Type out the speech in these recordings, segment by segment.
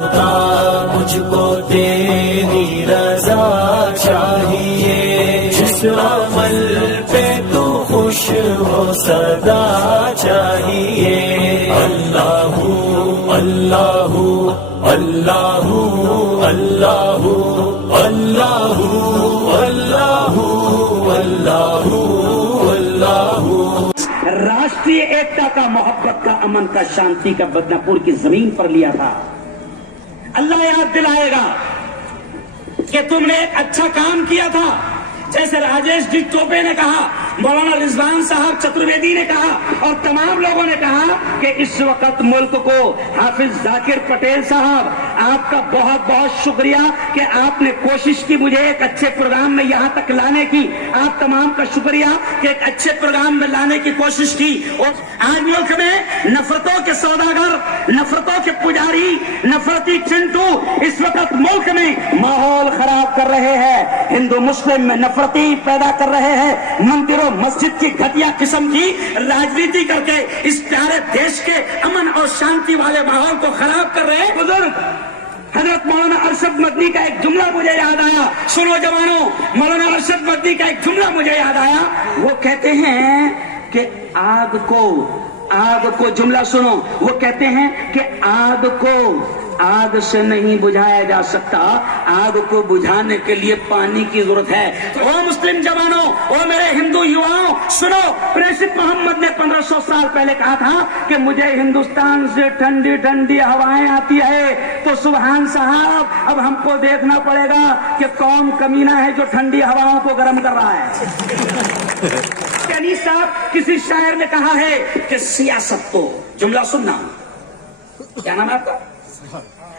مجھ کو تیری رضا چاہیے، جس عمل پہ تو خوش ہو سدا چاہیے۔ اللہ اللہ اللہ اللہ اللہ اللہ اللہ اللہ۔ راشٹری ایکتا کا، محبت کا، امن کا، شانتی کا بدنہ پور کی زمین پر لیا تھا۔ اللہ یاد دلائے گا کہ تم نے ایک اچھا کام کیا تھا، جیسے راجیش جی ٹوپے نے کہا، مولانا رضوان صاحب چترویدی نے کہا، اور تمام لوگوں نے کہا کہ اس وقت ملک کو حافظ ذاکر پٹیل صاحب آپ کا بہت بہت شکریہ کہ آپ نے کوشش کی مجھے ایک اچھے پروگرام میں یہاں تک لانے کی۔ آپ تمام کا شکریہ کہ ایک اچھے پروگرام میں لانے کی کوشش کی۔ اور آج ملک میں نفرتوں کے سوداگر، نفرتوں کے پجاری، نفرتی چنٹو اس وقت ملک میں ماحول خراب کر رہے ہیں، ہندو مسلم میں نفرتی پیدا کر رہے ہیں، مندروں مسجد کی گھٹیا قسم کی راجنیتی کر کے اس پیارے دیش کے امن اور شانتی والے ماحول کو خراب کر رہے ہیں۔ بزرگ حضرت مولانا ارشد مدنی کا ایک جملہ مجھے یاد آیا، سنو جوانوں، مولانا ارشد مدنی کا ایک جملہ مجھے یاد آیا۔ وہ کہتے ہیں کہ آگ کو جملہ سنو، وہ کہتے ہیں کہ آگ کو آگ سے نہیں بجھایا جا سکتا، آگ کو بجھانے کے لیے پانی کی ضرورت ہے۔ او مسلم جوانوں، او میرے ہندو یواؤں، سنو، پریسٹ محمد نے 1500 سال پہلے کہا تھا کہ مجھے ہندوستان سے ٹھنڈی ٹھنڈی ہوائیں آتی ہے، تو سبحان صاحب اب ہم کو دیکھنا پڑے گا کہ کون کمینہ ہے جو ٹھنڈی ہواؤں کو گرم کر رہا ہے۔ کنیز صاحب کسی شاعر نے کہا ہے کہ سیاست کو، جملہ سننا، کیا نام ہے آپ کا؟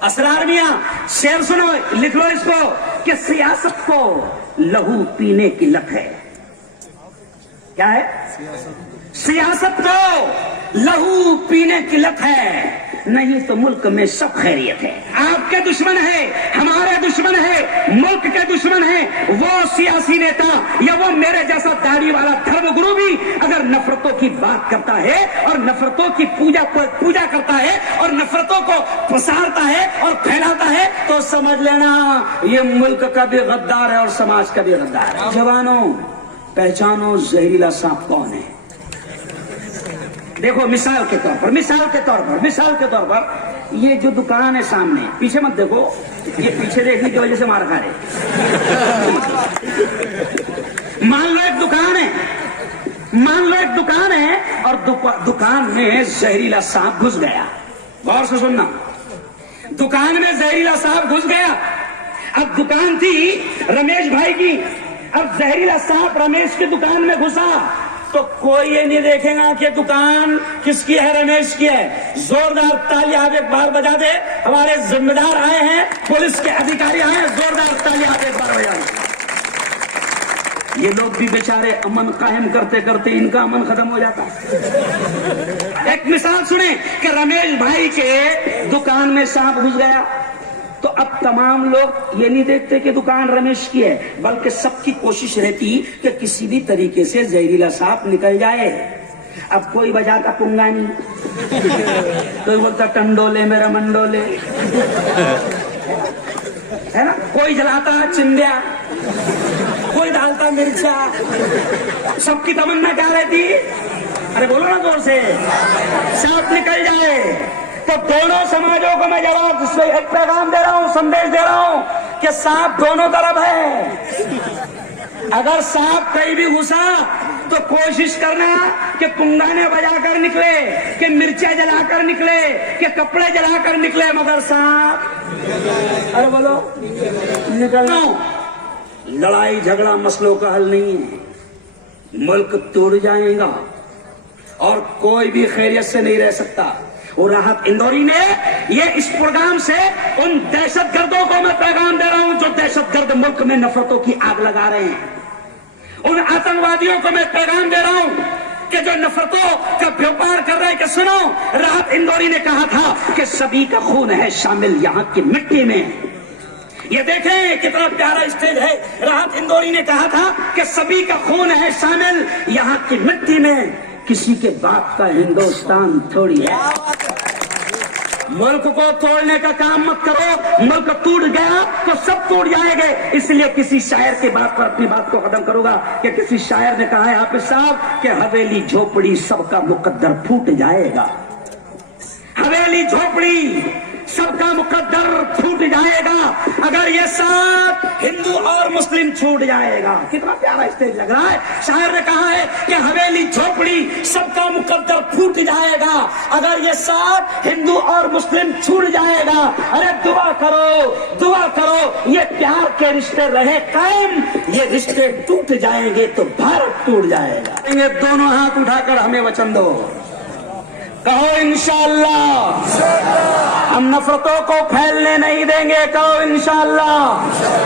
اسرار میاں، شعر سنو، لکھ لو اس کو، کہ سیاست کو لہو پینے کی لت ہے۔ کیا ہے؟ سیاست کو لہو پینے کی لت ہے، نہیں تو ملک میں سب خیریت ہے۔ آپ کے دشمن ہے، ہمارے دشمن ہے، ملک کے دشمن ہے وہ سیاسی نیتا یا وہ میرے جیسا داڑھی والا دھرم گرو بھی اگر نفرتوں کی بات کرتا ہے اور نفرتوں کی پوجا کرتا ہے اور نفرتوں کو پسارتا ہے اور پھیلاتا ہے تو سمجھ لینا یہ ملک کا بھی غدار ہے اور سماج کا بھی غدار ہے۔ جوانوں، پہچانو زہریلا سانپ کون ہے۔ دیکھو مثال کے طور پر یہ جو دکان ہے سامنے، پیچھے مت دیکھو، یہ پیچھے دیکھنے کی وجہ سے مار کھا رہے۔ مان لو ایک دکان ہے اور دکان میں زہریلا سانپ گھس گیا۔ غور سے سننا، دکان میں زہریلا سانپ گھس گیا۔ اب دکان تھی رمیش بھائی کی، اب زہریلا سانپ رمیش کی دکان میں گھسا تو کوئی یہ نہیں دیکھے گا کہ دکان کس کی ہے، رمیش کی ہے۔ زوردار تالی آپ ایک بار بجا دے، ہمارے ذمہ دار آئے ہیں، پولیس کے ادھیکاری آئے ہیں، زوردار تالی آپ ایک بار بجا دیں۔ یہ لوگ بھی بیچارے امن قائم کرتے کرتے ان کا امن ختم ہو جاتا ہے۔ ایک مثال سنیں کہ رمیش بھائی کے دکان میں سانپ گھس گیا تو اب تمام لوگ یہ نہیں دیکھتے کہ دکان رمیش کی ہے، بلکہ سب کی کوشش رہتی کہ کسی بھی طریقے سے زہریلا سانپ نکل جائے۔ اب کوئی بجاتا پنگانی، کوئی بولتا ٹنڈولے میرا منڈولے، ہے نا، کوئی جلاتا چندیا، کوئی ڈالتا مرچا۔ سب کی تمنا کیا رہتی؟ ارے بولو نا زور سے، سانپ نکل جائے۔ تو دونوں سماجوں کو میں جواب ایک پیغام دے رہا ہوں، سندیش دے رہا ہوں کہ سانپ دونوں طرف ہے۔ اگر سانپ کہیں بھی گھسا تو کوشش کرنا کہ پنگانے بجا کر نکلے، کہ مرچیں جلا کر نکلے، کہ کپڑے جلا کر نکلے، مگر سانپ، ارے بولو، نکلنا۔ لڑائی جھگڑا مسئلوں کا حل نہیں ہے، ملک ٹوٹ جائے گا اور کوئی بھی خیریت سے نہیں رہ سکتا۔ اور راحت اندوری نے یہ اس پروگرام سے ان دہشت گردوں کو میں پیغام دے رہا ہوں جو دہشت گرد ملک میں نفرتوں کی آگ لگا رہے ہیں، ان آتنکوادیوں کو میں پیغام دے رہا ہوں کہ جو نفرتوں کا ویاپار کر رہے ہیں کہ سنو، راحت اندوری نے کہا تھا کہ سبھی کا خون ہے شامل یہاں کی مٹی میں۔ یہ دیکھیں کتنا پیارا اسٹیج ہے۔ راحت اندوری نے کہا تھا کہ سبھی کا خون ہے شامل یہاں کی مٹی میں، کسی کے باپ کا ہندوستان تھوڑی ہے۔ ملک کو توڑنے کا کام مت کرو. ملک ٹوٹ گیا تو سب ٹوٹ جائیں گے. اس لیے کسی شاعر کی بات پر اپنی بات کو ختم کروں گا کہ کسی شاعر نے کہا ہے حافظ صاحب کہ حویلی جھوپڑی سب کا مقدر پھوٹ جائے گا. حویلی جھوپڑی سب کا مقدر پھوٹ جائے گا اگر یہ ساتھ ہندو اور مسلم چھوٹ جائے گا. کتنا پیارا اسٹیج لگ رہا ہے. شاعر نے کہا ہے کہ حویلی جھوپڑی سب کا مقدر پھوٹ جائے گا اگر یہ ساتھ ہندو اور مسلم چھوٹ جائے گا. ارے دعا کرو یہ پیار کے رشتے رہے قائم. یہ رشتے ٹوٹ جائیں گے تو بھارت ٹوٹ جائے گا. یہ دونوں ہاتھ اٹھا کر ہمیں وچن دو. کہو انشاءاللہ ہم نفرتوں کو پھیلنے نہیں دیں گے. کہو انشاءاللہ.